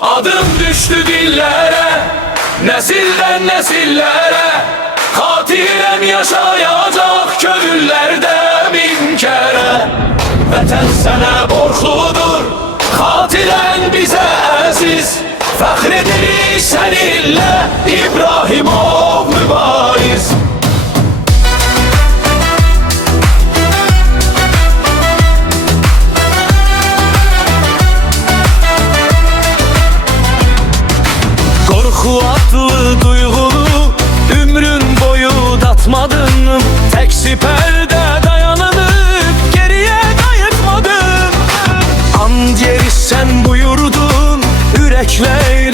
Adım düştü dillere, nesilden nesillere. Katilen yaşayacak köylerde bin kere. Vətən sənə borxludur, katilen bize əziz. Fəxr edirik səninlə İbrahimov mübariz. Korku adlı duygunu ömrün boyu datmadın. Tek siperde dayanıp geriye kayıtmadın. And yeri sen buyurdun, yürekler